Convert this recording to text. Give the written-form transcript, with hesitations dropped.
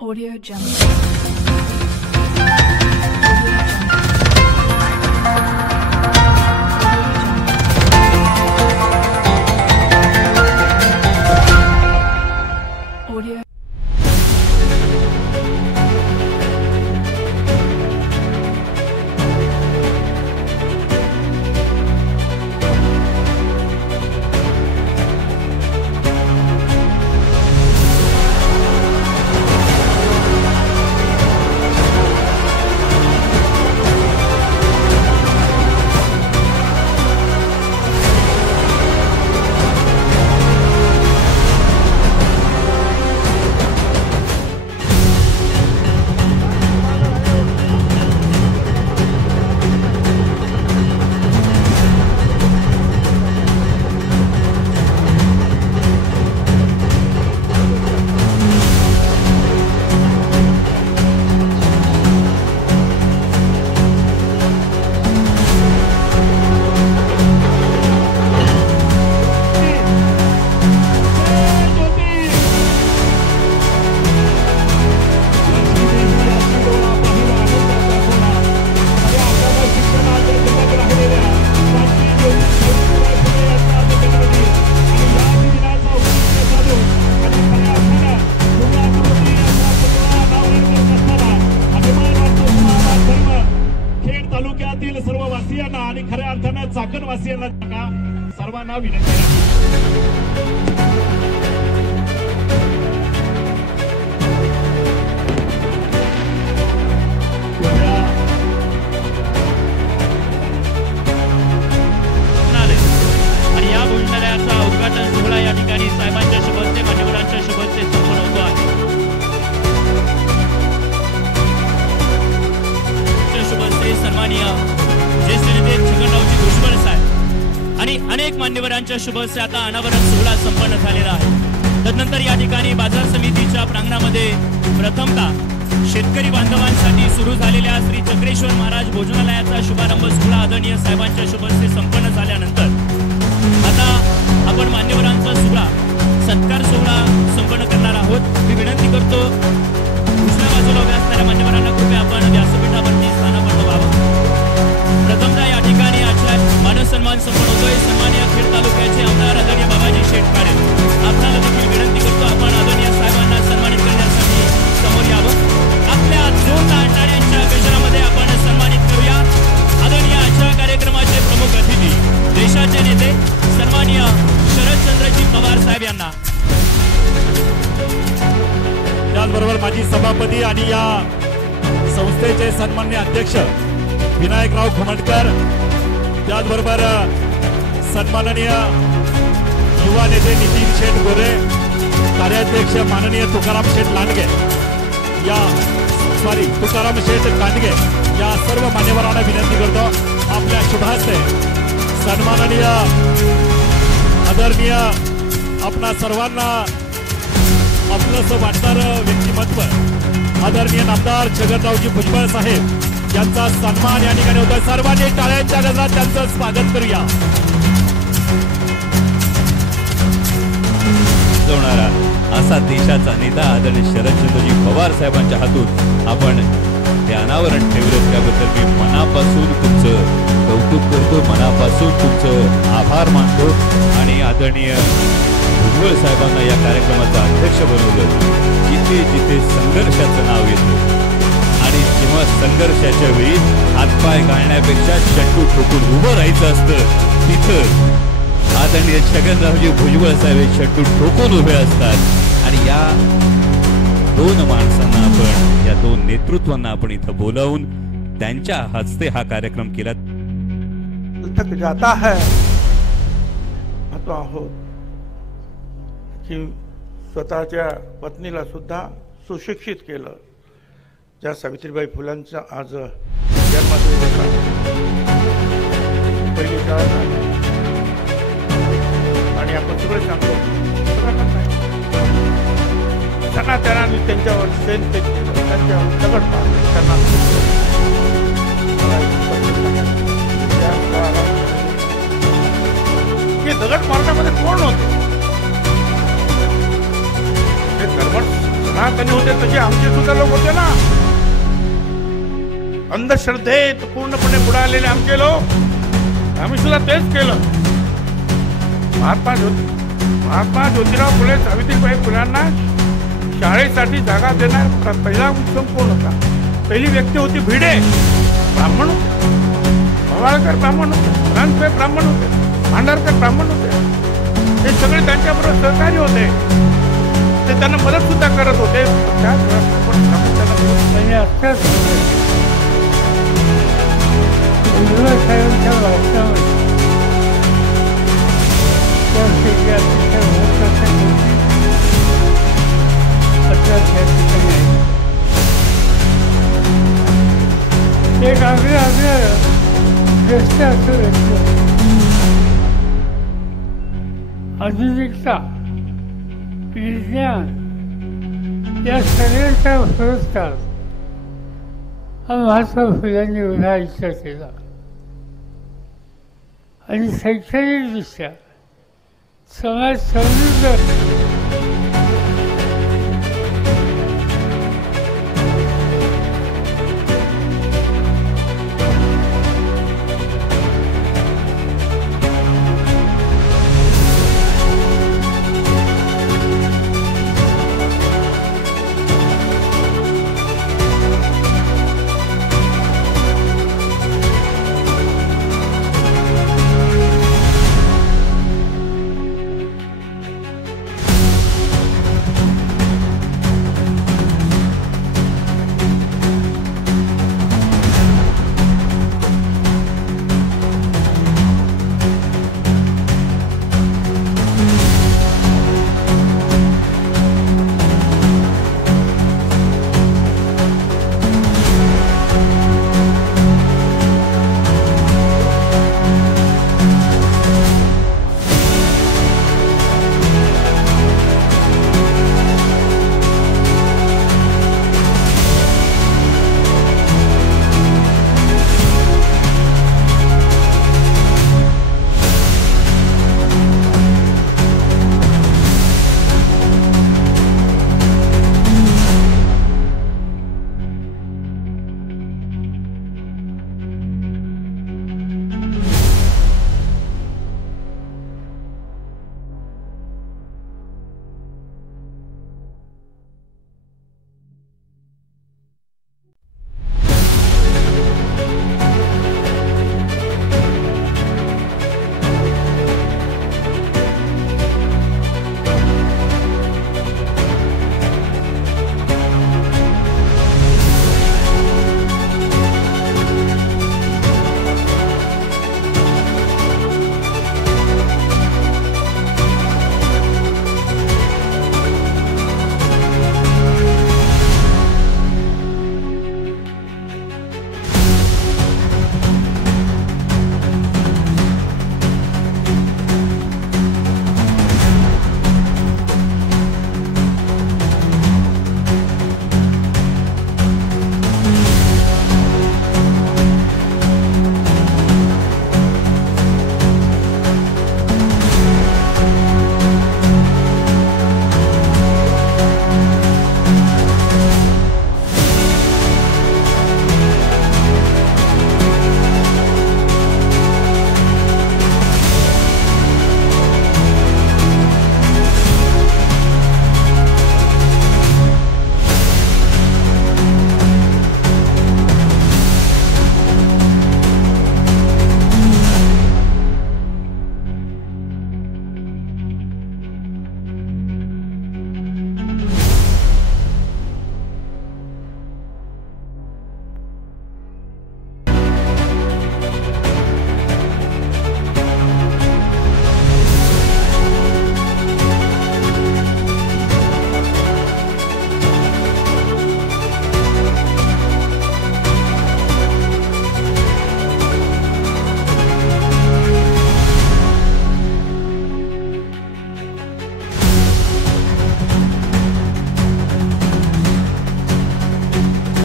Audio Jungle. Audio. सर्व वासियांना आणि खऱ्या अर्थाने चाकण वासियांना सर्वांना विनंती आणि या भोजनालयाचा उद्घाटन सोहळा या ठिकाणी साहेबांच्या शुभ हस्ते मान्यवरांच्या शुभ हस्ते संपन्न होतो आहे। शुभ हस्ते सन्माननीय ज्येष्ठ नेते छगनरावजी भुजबळ साहेब आणि अनेक मान्यवरांच्या शुभ हस्ते आता अनावरण सोहळा संपन्न झालेला आहे। तदनंतर या ठिकाणी बाजार समितीच्या प्रांगणामध्ये प्रथमतः शेतकरी बांधवांसाठी सुरू झालेल्या श्री चक्रेश्वर महाराज भोजनालयाचा शुभारंभ सोहळा आदरणीय साहेबांच्या शुभ हस्ते संपन्न झाल्यानंतर आता आपण मान्यवरांचा सोहळा सत्कार सोहळा संपन्न करणार आहोत। मी विनंती करतो उजव्या बाजूला उभ्या असणाऱ्या मान्यवरांना कृपया आपण व्यासपीठावरती स्थानापन्न व्हावं। प्रथमतः या ठिकाणी आजच्या मानसन्मान संपन्न होतोय। सन्माननीय खेड तालुक्याचे आमदार आदरणीय बाबाजी शेठ काळे आपल्याला देखील विनंती करतो आपण आदरणीय साहेबांना सन्मानित करण्यासाठी समोर यावं। आपल्या जोरदार टाळ्यांच्या गजरामध्ये आपण सन्मानित करूया आदरणीय आजच्या कार्यक्रमाचे प्रमुख अतिथी देशाचे नेते सन्माननीय शरदचंद्रजी पवार साहेब यांना, त्याचबरोबर माजी सभापती आणि या संस्थेचे सन्माननीय अध्यक्ष विनायकराव खुमटकर, त्याचबरोबर सन्माननीय युवा नेते नितीन शेठ गोरे, कार्याध्यक्ष माननीय तुकाराम शेठ लांडगे तुकाराम शेठ लांडगे या सर्व मान्यवरांना विनंती करतो आपल्या शुभ हस्ते सन्माननीय आदरणीय आपणा सर्वांना आपलंसं वाटणारं व्यक्तिमत्व आदरणीय नामदार छगनरावजी भुजबळ साहेब यांचा सन्मान या ठिकाणी होता। सर्वांनी टाळ्यांच्या गजरात त्यांचं स्वागत करूया। असा देशाचा नेता आदरणीय शरदचंद्रजी पवार साहेबांच्या हातून आपण ते अनावरण ठेवलं त्याबद्दल मी मनापासून तुमचं कौतुक करतो, मनापासून तुमचं आभार मानतो आणि आदरणीय भुजबळ साहेबांना या कार्यक्रमाचा अध्यक्ष बनवलं। जिथे जिथे संघर्षाचं नाव येतं आणि जेव्हा संघर्षाच्या वेळी हातपाय घालण्यापेक्षा शट्टू ठोकून उभं राहायचं असतं तिथं आदरणीय छगनरावजी भुजबळ साहेब शट्टू ठोकून उभे असतात आणि या दोन माणसांना आपण या दोन नेतृत्वांना आपण इथं बोलावून त्यांच्या हस्ते हा कार्यक्रम केला। तक जाता है आहोत की स्वतःच्या पत्नीला सुद्धा सुशिक्षित केलं। ज्या सावित्रीबाई फुलांचा आज जन्मदिन होता, पहिली शाळा आणि आपण सगळे सांगतो सनातनाने त्यांच्यावर सेन केलं, त्यांच्यावर दगड मारले, त्यांना दगड मारण्यामध्ये कोण होते? हे धर्मट सनातनी होते तसे आमचे सुद्धा लोक होते ना. अंधश्रद्धेत पूर्णपणे बुडालेले आमचे लोक, आम्ही सुद्धा तेच केलं. महात्मा ज्योतिराव फुले सावित्रीबाई फुल्यांना शाळेसाठी जागा देणार पहिला उत्तम कोण होता? पहिली व्यक्ती होती भिडे, ब्राह्मण होते. भवाळकर ब्राह्मण होते, रानपे ब्राह्मण होते, भांडारकर ब्राह्मण होते. हे सगळे त्यांच्याबरोबर सहकारी होते. ते त्यांना मदत सुद्धा करत होते. एक आग्रह व्यस्त असं आधुनिकता, विज्ञान या सगळ्यांचा पुरस्कार हा महात्मा फुल्यांनी उन्हा इच्छा केला. आणि शैक्षणिकदृष्ट्या समाज समृद्ध